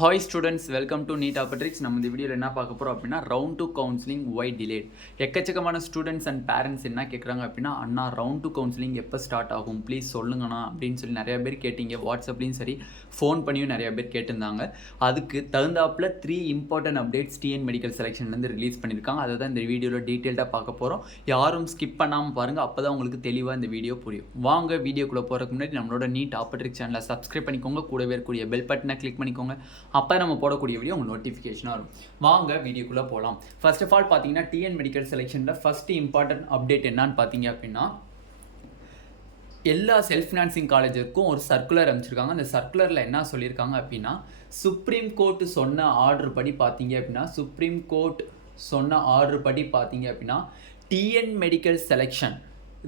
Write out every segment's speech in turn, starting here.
Hi students, welcome to Neet Optics. நம்ம இந்த வீடியோல என்ன பார்க்க போறோம் அப்படினா round 2 counseling why delayed. எக்கச்சக்கமான ஸ்டூடண்ட்ஸ் அண்ட் பேரண்ட்ஸ் என்ன கேக்குறாங்க அப்படினா அண்ணா round 2 counseling எப்ப ஸ்டார்ட் ஆகும் ப்ளீஸ் சொல்லுங்கண்ணா அப்படினு சொல்லி நிறைய பேர் கேட்டிங்க. வாட்ஸ்அப்லயும் சரி ஃபோன் பண்ணியும் நிறைய பேர் கேட்டிருந்தாங்க. அதுக்கு தகுந்தாப்புல 3 இம்பார்ட்டன்ட் அப்டேட்ஸ் TN மெடிக்கல் செலக்ஷன்ல இருந்து ரிலீஸ் பண்ணிருக்காங்க. அதை தான் இந்த வீடியோல டீடைலா பார்க்க போறோம். யாரும் ஸ்கிப் பண்ணாம பாருங்க. அப்பதான் உங்களுக்கு தெளிவா இந்த வீடியோ புரியும். வாங்க வீடியோக்குள்ள போறதுக்கு முன்னாடி நம்மளோட Neet Optics சேனலை சப்ஸ்கிரைப் பண்ணிக்கோங்க. கூடவே இருக்கக்கூடிய பெல் பட்டனை கிளிக் பண்ணிக்கோங்க. அப்போ நம்ம போடக்கூடிய வீடியோ உங்கள் நோட்டிஃபிகேஷனாக வரும். வாங்க வீடியோக்குள்ளே போகலாம். ஃபர்ஸ்ட் ஆஃப் ஆல் பார்த்தீங்கன்னா டிஎன் மெடிக்கல் செலெக்ஷனில் ஃபஸ்ட்டு இம்பார்ட்டன்ட் அப்டேட் என்னன்னு பார்த்தீங்க அப்படின்னா, எல்லா செல்ஃப் ஃபினான்சிங் காலேஜுக்கும் ஒரு சர்க்குலர் அமைச்சிருக்காங்க. அந்த சர்க்குலரில் என்ன சொல்லியிருக்காங்க அப்படின்னா, சுப்ரீம் கோர்ட் சொன்ன ஆர்டர் படி பார்த்தீங்க அப்படின்னா டிஎன் மெடிக்கல் செலெக்ஷன்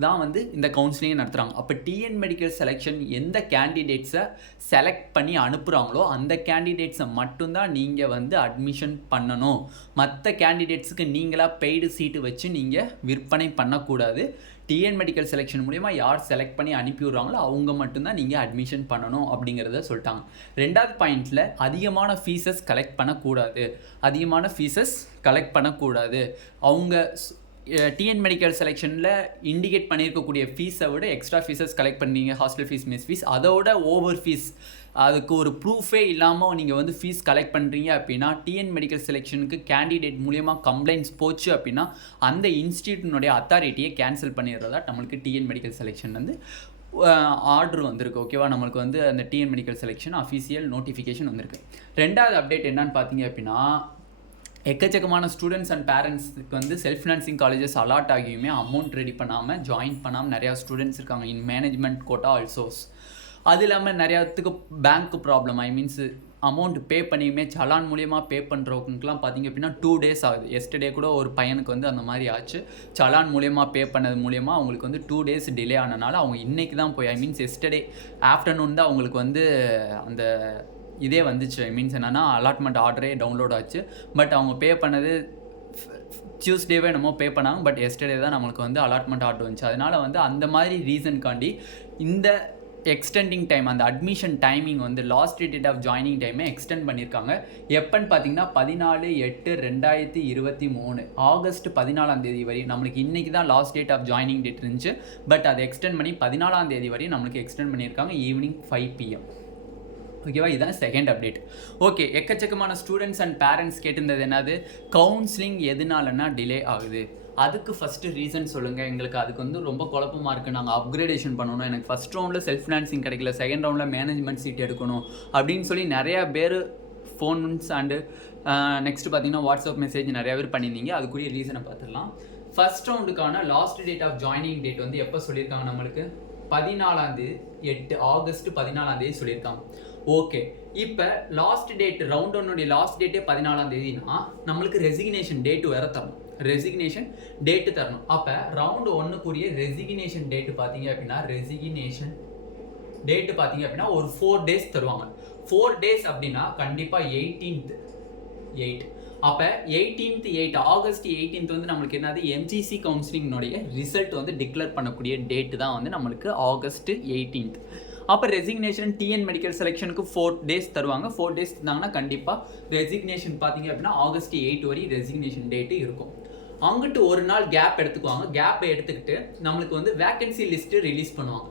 தான் வந்து இந்த கவுன்சிலிங்கை நடத்துகிறாங்க. அப்போ டிஎன் மெடிக்கல் செலெக்ஷன் எந்த கேண்டிடேட்ஸை செலக்ட் பண்ணி அனுப்புகிறாங்களோ அந்த கேண்டிடேட்ஸை மட்டும்தான் நீங்கள் வந்து அட்மிஷன் பண்ணணும். மற்ற கேண்டிடேட்ஸுக்கு நீங்களாக பெய்டு சீட்டு வச்சு நீங்கள் விற்பனை பண்ணக்கூடாது. டிஎன் மெடிக்கல் செலெக்ஷன் மூலிமா யார் செலக்ட் பண்ணி அனுப்பி விடுறாங்களோ அவங்க மட்டும்தான் நீங்கள் அட்மிஷன் பண்ணணும் அப்படிங்கிறத சொல்லிட்டாங்க. ரெண்டாவது பாயிண்டில் அதிகமான ஃபீஸஸ் கலெக்ட் பண்ணக்கூடாது. அவங்க டிஎன் மெடிக்கல் செலெக்ஷனில் இண்டிகேட் பண்ணியிருக்கக்கூடிய ஃபீஸை விட எக்ஸ்ட்ரா ஃபீஸஸ் கலெக்ட் பண்ணீங்க, ஹாஸ்டல் ஃபீஸ், மெஸ் ஃபீஸ், அதோட ஓவர் ஃபீஸ், அதுக்கு ஒரு ப்ரூஃபே இல்லாமல் நீங்கள் வந்து ஃபீஸ் கலெக்ட் பண்ணுறீங்க அப்படின்னா டிஎன் மெடிக்கல் செலெக்ஷனுக்கு கேண்டிடேட் மூலியமாக கம்ப்ளைண்ட்ஸ் போச்சு அப்படின்னா அந்த இன்ஸ்டியூட்டினுடைய அத்தாரிட்டியை கேன்சல் பண்ணிடுறதா நம்மளுக்கு டிஎன் மெடிக்கல் செலெக்ஷன் வந்து ஆர்டர் வந்திருக்கு. ஓகேவா, நம்மளுக்கு வந்து அந்த TN medical selection official notification வந்திருக்கு. ரெண்டாவது அப்டேட் என்னன்னு பார்த்தீங்க அப்படின்னா, எக்கச்சக்கமான ஸ்டூடெண்ட்ஸ் அண்ட் பேரண்ட்ஸுக்கு வந்து செல்ஃப் ஃபினான்சிங் காலேஜஸ் அலாட் ஆகியுமே அமௌண்ட் ரெடி பண்ணாமல் ஜாயின் பண்ணாமல் நிறையா ஸ்டூடெண்ட்ஸ் இருக்காங்க. இன் மேனேஜ்மெண்ட் கோட்டா ஆல்சோஸ். அது இல்லாமல் நிறையாத்துக்கு பேங்க் ப்ராப்ளம், அமௌண்ட் பே பண்ணியுமே சலான் மூலியமாக பே பண்ணுறவங்களுக்குலாம் பார்த்திங்க அப்படின்னா 2 days ஆகுது. எஸ்டர்டே கூட ஒரு பையனுக்கு வந்து அந்த மாதிரி ஆச்சு. சலான் மூலியமாக பே பண்ணது மூலியமாக அவங்களுக்கு வந்து 2 days டிலே ஆனனால அவங்க இன்றைக்கி தான் போய் எஸ்டர்டே ஆஃப்டர்நூன் தான் அவங்களுக்கு வந்து அந்த இதே வந்துச்சு. என்னென்னா அலாட்மெண்ட் ஆர்டரே டவுன்லோட் ஆச்சு. பட் அவங்க பே பண்ணது டியூஸ்டேவே என்னமோ பே பண்ணாங்க. பட் எஸ்டர்டே தான் நம்மளுக்கு வந்து அலாட்மெண்ட் ஆர்டர் வந்துச்சு. அதனால் வந்து அந்த மாதிரி ரீசன்காண்டி இந்த எக்ஸ்டெண்டிங் டைம், அந்த அட்மிஷன் டைமிங் வந்து லாஸ்ட் டேட் ஆஃப் ஜாயினிங் டைமே எக்ஸ்டெண்ட் பண்ணியிருக்காங்க. எப்போன்னு பார்த்தீங்கன்னா 14/8/2023 ஆகஸ்ட் 14 வரை. நம்மளுக்கு இன்றைக்கி தான் last date of joining date இருந்துச்சு. பட் அதை எக்ஸ்டெண்ட் பண்ணி 14 வரை நம்மளுக்கு எக்ஸ்டெண்ட் பண்ணியிருக்காங்க ஈவினிங் 5 PM. ஓகேவா, இதுதான் செகண்ட் அப்டேட். ஓகே, எக்கச்சக்கமான ஸ்டூடெண்ட்ஸ் அண்ட் பேரண்ட்ஸ் கேட்டிருந்தது என்னது, கவுன்சிலிங் எதுனாலன்னா டிலே ஆகுது, அதுக்கு ஃபஸ்ட்டு ரீசன் சொல்லுங்கள். எங்களுக்கு அதுக்கு வந்து ரொம்ப குழப்பமாக இருக்குது. நாங்கள் அப்கிரேடேஷன் பண்ணணும், எனக்கு ஃபஸ்ட் ரவுண்டில் செல்ஃப் ஃபினான்சிங் கிடைக்கல, செகண்ட் ரவுண்டில் மேனேஜ்மெண்ட் சீட் எடுக்கணும் அப்படின்னு சொல்லி நிறையா பேர் ஃபோன்ஸ் அண்டு நெக்ஸ்ட் பார்த்தீங்கன்னா வாட்ஸ்அப் மெசேஜ் நிறையா பேர் பண்ணியிருந்தீங்க. அதுக்குரிய ரீசனை பார்த்துடலாம். ஃபஸ்ட் ரவுண்டுக்கான last date of joining date வந்து எப்போ சொல்லியிருக்காங்க, நம்மளுக்கு 14/8 ஆகஸ்ட் 14 சொல்லியிருக்காங்க. ஓகே, இப்போ லாஸ்ட் டேட் ரவுண்ட் ஒன்னுடைய லாஸ்ட் டேட்டே 14 நம்மளுக்கு ரெசிக்னேஷன் டேட்டு வேற தரணும். அப்போ ரவுண்டு 1க்குரிய ரெசிக்னேஷன் டேட்டு பார்த்தீங்க அப்படின்னா ஒரு 4 days தருவாங்க. 4 days அப்படின்னா கண்டிப்பாக 18th 8. அப்போ 18th 8 ஆகஸ்ட் 18th வந்து நம்மளுக்கு என்னது எம்ஜிசி கவுன்சிலிங்னுடைய ரிசல்ட் வந்து டிக்ளேர் பண்ணக்கூடிய டேட்டு தான் வந்து நம்மளுக்கு ஆகஸ்ட் 18th. அப்போ ரெசிக்னேஷன் டிஎன் மெடிக்கல் செலெக்ஷனுக்கு 4 days தருவாங்க. 4 days இருந்தாங்கன்னா கண்டிப்பாக ரெசிக்னேஷன் பார்த்தீங்க அப்படின்னா ஆகஸ்ட் 8 வரை ரெசிக்னேஷன் டேட்டு இருக்கும். அங்கிட்டு ஒரு நாள் கேப் எடுத்துக்குவாங்க. கேப்பை எடுத்துக்கிட்டு நம்மளுக்கு வந்து வேக்கன்சி லிஸ்ட்டு ரிலீஸ் பண்ணுவாங்க.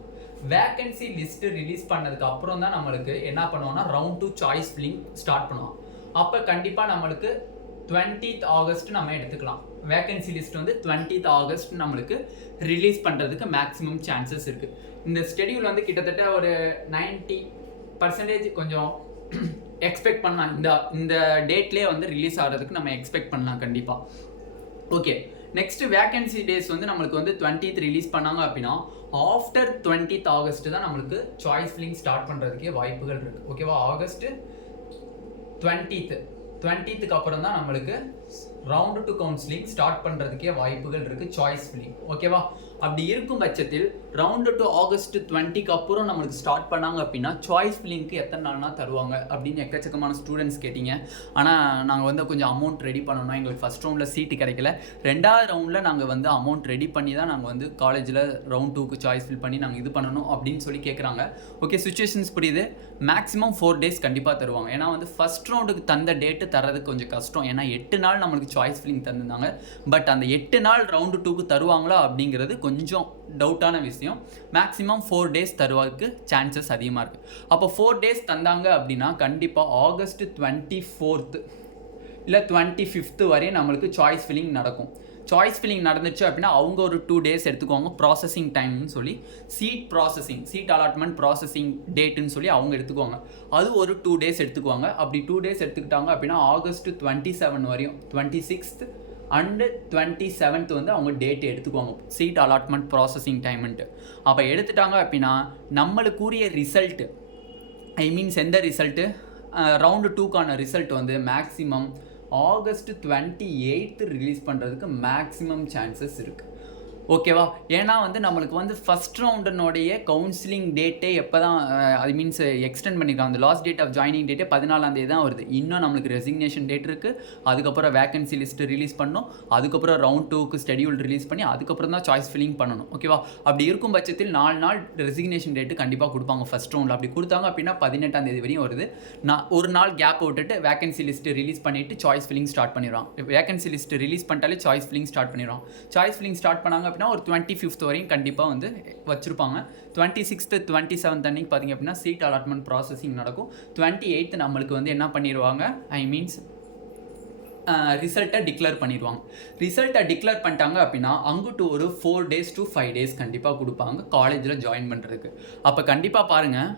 வேக்கன்சி லிஸ்ட்டு ரிலீஸ் பண்ணதுக்கு அப்புறம் தான் நம்மளுக்கு என்ன பண்ணுவோம்னா ரவுண்ட் 2 சாய்ஸ் ஃபில்லிங் ஸ்டார்ட் பண்ணுவாங்க. அப்போ கண்டிப்பாக நம்மளுக்கு 20th ஆகஸ்ட் நம்ம எடுத்துக்கலாம். வேக்கன்சி லிஸ்ட் வந்து 20th ஆகஸ்ட் நம்மளுக்கு ரிலீஸ் பண்ணுறதுக்கு மேக்ஸிமம் சான்சஸ் இருக்குது. இந்த ஸ்கெடியூல் வந்து கிட்டத்தட்ட ஒரு 90% கொஞ்சம் எக்ஸ்பெக்ட் பண்ணலாம். இந்த டேட்லேயே வந்து ரிலீஸ் ஆகிறதுக்கு நம்ம எக்ஸ்பெக்ட் பண்ணலாம் கண்டிப்பாக. ஓகே, நெக்ஸ்ட் வேக்கன்சி டேஸ் வந்து நம்மளுக்கு வந்து 20th ரிலீஸ் பண்ணாங்க அப்படின்னா ஆஃப்டர் 20th ஆகஸ்ட் தான் நம்மளுக்கு சாய்ஸ் ஃபில்லிங் ஸ்டார்ட் பண்ணுறதுக்கே வாய்ப்புகள் இருக்குது. ஓகேவா, ஆகஸ்ட் 20th அப்புறம் தான் நம்மளுக்கு ரவுண்ட் 2 கவுன்சிலிங் ஸ்டார்ட் பண்ணுறதுக்கே வாய்ப்புகள் இருக்குது, சாய்ஸ் ஃபில்லிங். ஓகேவா, அப்படி இருக்கும் பட்சத்தில் ரவுண்டு டு ஆகஸ்ட் 20க்கு அப்புறம் நம்மளுக்கு ஸ்டார்ட் பண்ணாங்க அப்படின்னா சாய்ஸ் ஃபில்லிங்க்கு எத்தனை நாள்னா தருவாங்க அப்படின்னு எக்கச்சக்கமான ஸ்டூடெண்ட்ஸ் கேட்டிங்க. ஆனால் நாங்கள் வந்து கொஞ்சம் அமௌண்ட் ரெடி பண்ணணும், எங்களுக்கு ஃபஸ்ட் ரவுண்டில் சீட்டு கிடைக்கல, ரெண்டாவது ரவுண்டில் நாங்கள் வந்து அமௌண்ட் ரெடி பண்ணி தான் நாங்கள் வந்து காலேஜில் ரவுண்ட் 2க்கு சாய்ஸ் ஃபில் பண்ணி நாங்கள் இது பண்ணணும் அப்படின்னு சொல்லி கேட்குறாங்க. ஓகே, சுச்சுவேஷன்ஸ் புரியுது. மேக்ஸிமம் 4 days கண்டிப்பாக தருவாங்க. ஏன்னா வந்து ஃபஸ்ட் ரவுண்டுக்கு தந்த டேட்டு தரதுக்கு கொஞ்சம் கஷ்டம். ஏன்னா 8 நாள் நம்மளுக்கு சாய்ஸ் ஃபில்லிங் தந்திருந்தாங்க. பட் அந்த 8 நாள் ரவுண்டு 2க்கு தருவாங்களா அப்படிங்கிறது கொஞ்சம் டவுட்டான விஷயம். மேக்ஸிமம் 4 days தருவதற்கு சான்சஸ் அதிகமாக இருக்குது. அப்போ 4 days தந்தாங்க அப்படின்னா கண்டிப்பாக ஆகஸ்ட் 24th இல்லை 25th வரையும் நம்மளுக்கு சாய்ஸ் ஃபில்லிங் நடக்கும். சாய்ஸ் ஃபில்லிங் நடந்துச்சு அப்படின்னா அவங்க ஒரு 2 days எடுத்துக்குவாங்க ப்ராசஸிங் டைம்னு சொல்லி. சீட் அலாட்மெண்ட் ப்ராசஸிங் டேட்டுன்னு சொல்லி அவங்க எடுத்துக்குவாங்க. அது ஒரு 2 days எடுத்துக்குவாங்க. அப்படி 2 days எடுத்துக்கிட்டாங்க அப்படின்னா ஆகஸ்ட் 27 வரையும் 26th அண்டு 27th வந்து அவங்க டேட்டு எடுத்துக்குவாங்க சீட் அலாட்மெண்ட் ப்ராசஸிங் டைம்ன்ட்டு. அப்போ எடுத்துட்டாங்க அப்படின்னா நம்மளுக்குரிய ரிசல்ட்டு, ஐ மீன்ஸ் எந்த ரிசல்ட்டு, ரவுண்டு 2க்கான ரிசல்ட் வந்து மேக்ஸிமம் ஆகஸ்ட் 28th ரிலீஸ் பண்ணுறதுக்கு மேக்ஸிமம் சான்சஸ் இருக்குது. ஓகேவா? ஏன்னா வந்து நம்மளுக்கு வந்து ஃபஸ்ட் ரவுண்டனுடைய கவுன்சிலிங் டேட்டே எப்போ தான், ஐ மீன்ஸ் எக்ஸ்டெண்ட் பண்ணிக்கலாம். அந்த லாஸ்ட் டேட் ஆஃப் ஜாயினிங் டேட்டே 14ஆம் தேதி தான் வருது. இன்னும் நம்மளுக்கு ரெசிக்னேஷன் டேட் இருக்குது, அதுக்கப்புறம் வேகன்சி லிஸ்ட்டு ரிலீஸ் பண்ணணும், அதுக்கப்புறம் ரவுண்ட் 2க்கு ஸ்கெடியூல் ரிலீஸ் பண்ணி அதுக்கப்புறம் தான் சாய்ஸ் ஃபில்லிங் பண்ணணும். ஓகேவா? அப்படி இருக்கும் பட்சத்தில் 4 நாள் ரெசிக்னேஷன் டேட்டு கண்டிப்பாக கொடுப்பாங்க ஃபஸ்ட் ரவுண்டில். அப்படி கொடுத்தாங்க அப்படின்னா 18ஆம் தேதி வரையும் வருது. ஒரு நாள் கேப் விட்டுட்டு வேகன்சி லிஸ்ட்டு ரிலீஸ் பண்ணிவிட்டு சாய்ஸ் ஃபில்லிங் ஸ்டார்ட் பண்ணிடுவாங்க. வேகன்சி லிஸ்ட்டு ரிலீஸ் பண்ணிட்டாலே சாய்ஸ் ஃபில்லிங் ஸ்டார்ட் பண்ணிடுவாங்க. சாய்ஸ் ஃபில்லிங் ஸ்டார்ட் பண்ணாங்க அப்படின்னா ஒரு 25th வரையும் கண்டிப்பாக வந்து வச்சுருப்பாங்க. 26th 27th அன்னைக்கு பார்த்திங்க அப்படின்னா சீட் அலாட்மெண்ட் ப்ராசஸிங் நடக்கும். 28th நம்மளுக்கு வந்து என்ன பண்ணிடுவாங்க, ஐ மீன்ஸ் ரிசல்ட்டை டிக்ளேர் பண்ணிடுவாங்க. ரிசல்ட்டை டிக்ளேர் பண்ணிட்டாங்க அப்படின்னா அங்கிட்டு ஒரு 4 days to 5 days கண்டிப்பாக கொடுப்பாங்க காலேஜில் ஜாயின் பண்ணுறதுக்கு. அப்போ கண்டிப்பாக பாருங்கள்,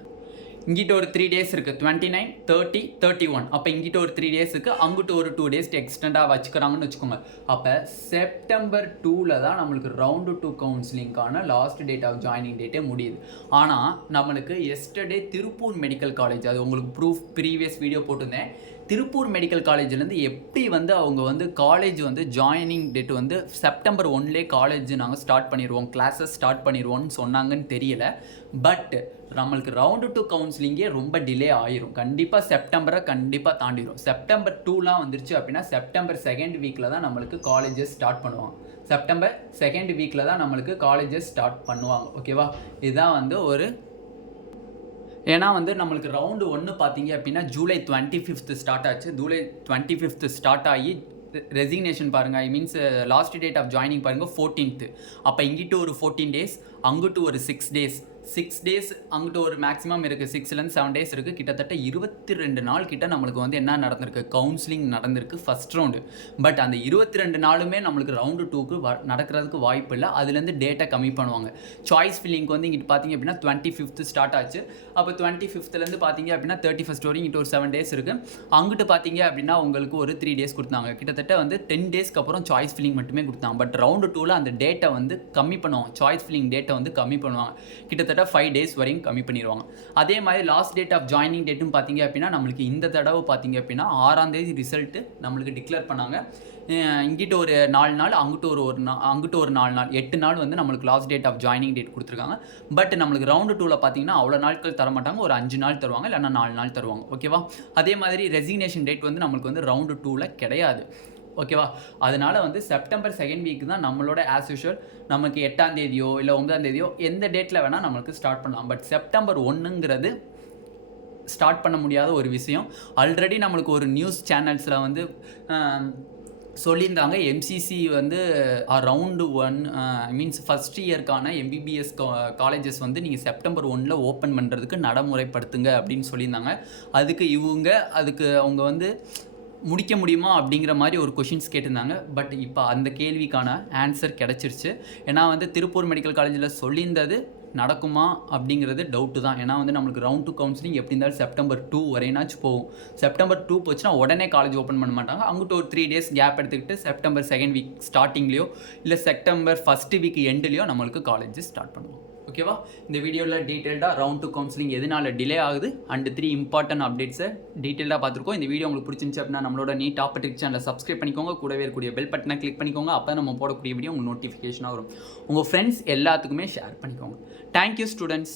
இங்கிட்ட ஒரு 3 days இருக்குது, 29, 30, 31. அப்போ இங்கிட்ட ஒரு 3 days இருக்குது, அங்கிட்ட ஒரு 2 days எக்ஸ்டெண்டாக வச்சுக்கிறாங்கன்னு வச்சுக்கோங்க. அப்போ செப்டம்பர் 2ல் தான் நம்மளுக்கு ரவுண்டு 2 கவுன்சிலிங்கான லாஸ்ட் டேட் ஆஃப் ஜாயினிங் டேட்டே முடியுது. ஆனால் நம்மளுக்கு எஸ்டர்டே திருப்பூர் மெடிக்கல் காலேஜ், அது உங்களுக்கு ப்ரூஃப் ப்ரீவியஸ் வீடியோ போட்டிருந்தேன். திருப்பூர் மெடிக்கல் காலேஜ்லேருந்து எப்படி வந்து அவங்க வந்து காலேஜ் வந்து ஜாயினிங் டேட் வந்து செப்டம்பர் 1லே காலேஜ் நாங்கள் ஸ்டார்ட் பண்ணிடுவோம், கிளாஸஸ் ஸ்டார்ட் பண்ணிடுவோம்னு சொன்னாங்கன்னு தெரியல. பட் நம்மளுக்கு ரவுண்டு 2 கவுன்சிலிங்கே ரொம்ப டிலே ஆயிரும். கண்டிப்பாக செப்டம்பரை கண்டிப்பாக தாண்டிடும். செப்டம்பர் 2லாம் வந்துருச்சு அப்படின்னா செப்டம்பர் 2nd வீக்கில் தான் நம்மளுக்கு காலேஜஸ் ஸ்டார்ட் பண்ணுவாங்க. செப்டம்பர் 2nd வீக்கில் தான் நம்மளுக்கு காலேஜஸ் ஸ்டார்ட் பண்ணுவாங்க. ஓகேவா? இதுதான் வந்து ஒரு, ஏன்னா வந்து நம்மளுக்கு ரவுண்டு 1 பார்த்தீங்க அப்படின்னா ஜூலை 25th ஸ்டார்ட் ஆச்சு. ஜூலை 25th ஸ்டார்ட் ஆகி ரெசிக்னேஷன் பாருங்கள், I means last date of joining பாருங்கள் 14th. அப்போ இங்கிட்டு ஒரு 14 days, அங்கிட்டு ஒரு 6 days, 6 days அங்கிட்ட ஒரு மேக்ஸிமம் இருக்குது, 6லேருந்து 7 days இருக்குது. கிட்டத்தட்ட 22 நாள் கிட்ட நம்மளுக்கு வந்து என்ன நடந்திருக்கு, கவுன்சிலிங் நடந்திருக்கு ஃபஸ்ட் ரவுண்டு. பட் அந்த 22 நாளுமே நம்மளுக்கு ரவுண்டு 2க்கு நடக்கிறதுக்கு வாய்ப்பு இல்லை. அதுலேருந்து டேட்டை கம்மி பண்ணுவாங்க. சாய்ஸ் ஃபில்லிங்க்கு வந்து இங்கிட்டு பார்த்தீங்க அப்படின்னா 25th ஸ்டார்ட் ஆச்சு. அப்போ 25th பார்த்தீங்க அப்படின்னா 31st வரையும் இங்கிட்ட ஒரு 7 days இருக்குது. அங்கிட்டு பார்த்தீங்க அப்படின்னா உங்களுக்கு ஒரு 3 days கொடுத்தாங்க. கிட்டத்தட்ட வந்து 10 daysக்கு அப்புறம் சாய்ஸ் ஃபில்லிங் மட்டுமே கொடுத்தாங்க. பட் ரவுண்டு 2ல் அந்த டேட்டை வந்து கம்மி பண்ணுவாங்க, சாய்ஸ் ஃபில்லிங் டேட்டை வந்து கம்மி பண்ணுவாங்க. கிட்டத்தட்ட 5 days வரையும் கம்மி பண்ணிடுவாங்க. அதே மாதிரி லாஸ்ட் டேட் ஆஃப் ஜாயினிங் டேட்டும் பார்த்தீங்க அப்படின்னா நம்மளுக்கு இந்த தடவை பார்த்தீங்க அப்படின்னா 6ஆம் தேதி ரிசல்ட்டு நம்மளுக்கு டிக்ளேர் பண்ணாங்க. இங்கிட்ட ஒரு 4 நாள், அங்கிட்ட ஒரு 4 நாள், 8 நாள் வந்து நம்மளுக்கு last date of joining date கொடுத்துருக்காங்க. பட் நம்மளுக்கு ரவுண்டு 2ல் பார்த்தீங்கன்னா அவ்வளோ நாட்கள் தர மாட்டாங்க, ஒரு 5 நாள் தருவாங்க, இல்லைன்னா 4 நாள் தருவாங்க. ஓகேவா? அதே மாதிரி ரெசிக்னேஷன் டேட் வந்து நம்மளுக்கு வந்து ரவுண்டு 2ல் கிடையாது. ஓகேவா? அதனால் வந்து செப்டம்பர் 2nd வீக் தான் நம்மளோட ஆஸ் யூஷுவல் நமக்கு 8ஆம் தேதியோ இல்லை 9ஆம் தேதியோ எந்த டேட்டில் வேணால் நம்மளுக்கு ஸ்டார்ட் பண்ணலாம். பட் செப்டம்பர் 1ங்கிறது ஸ்டார்ட் பண்ண முடியாத ஒரு விஷயம். ஆல்ரெடி நம்மளுக்கு ஒரு நியூஸ் சேனல்ஸில் வந்து சொல்லியிருந்தாங்க, எம்சிசி வந்து ரவுண்டு 1 மீன்ஸ் ஃபஸ்ட் இயர்க்கான எம்பிபிஎஸ் காலேஜஸ் வந்து நீங்கள் செப்டம்பர் 1ல் ஓப்பன் பண்ணுறதுக்கு நடைமுறைப்படுத்துங்க அப்படின்னு சொல்லியிருந்தாங்க. அதுக்கு அவங்க வந்து முடிக்க முடியுமா அப்படிங்கிற மாதிரி ஒரு கொஷின்ஸ் கேட்டிருந்தாங்க. பட் இப்போ அந்த கேள்விக்கான ஆன்சர் கிடச்சிருச்சு. ஏன்னா வந்து திருப்பூர் மெடிக்கல் காலேஜில் சொல்லியிருந்தது நடக்குமா அப்படிங்கிறது டவுட்டு தான். ஏன்னா வந்து நம்மளுக்கு ரவுண்ட் 2 கவுன்சிலிங் எப்படி இருந்தாலும் செப்டம்பர் 2 வரையினாச்சும் போகும். செப்டம்பர் 2 போச்சுன்னா உடனே காலேஜ் ஓப்பன் பண்ண மாட்டாங்க. அங்கிட்ட ஒரு 3 days கேப் எடுத்துக்கிட்டு செப்டம்பர் 2nd வீக் ஸ்டார்டிங்லேயோ இல்லை செப்டம்பர் 1st வீக் எண்ட்லேயோ நம்மளுக்கு காலேஜ் ஸ்டார்ட் பண்ணுவோம். ஓகேவா? இந்த வீடியோவில் டீட்டெயில்டாக ரவுண்ட் 2 கவுன்சிலிங் எதனால டிலே ஆகுது அண்ட் 3 இம்பார்ட்டன்ட் அப்டேட்ஸை டீட்டெயிலாக பார்த்துருக்கோம். இந்த வீடியோ உங்களுக்கு பிடிச்சிருந்துச்சு அப்படின்னா நம்மளோட நீட் டாபிக் சேனலை சப்ஸ்கிரைப் பண்ணிக்கோங்க. கூடவே இருக்கக்கூடிய பெல் பட்டனை கிளிக் பண்ணிக்கோங்க. அப்போ நம்ம போடக்கூடிய வீடியோ உங்களுக்கு நோட்டிஃபிகேஷனாக வரும். உங்கள் ஃப்ரெண்ட்ஸ் எல்லாத்துக்குமே ஷேர் பண்ணிக்கோங்க. Thank you students.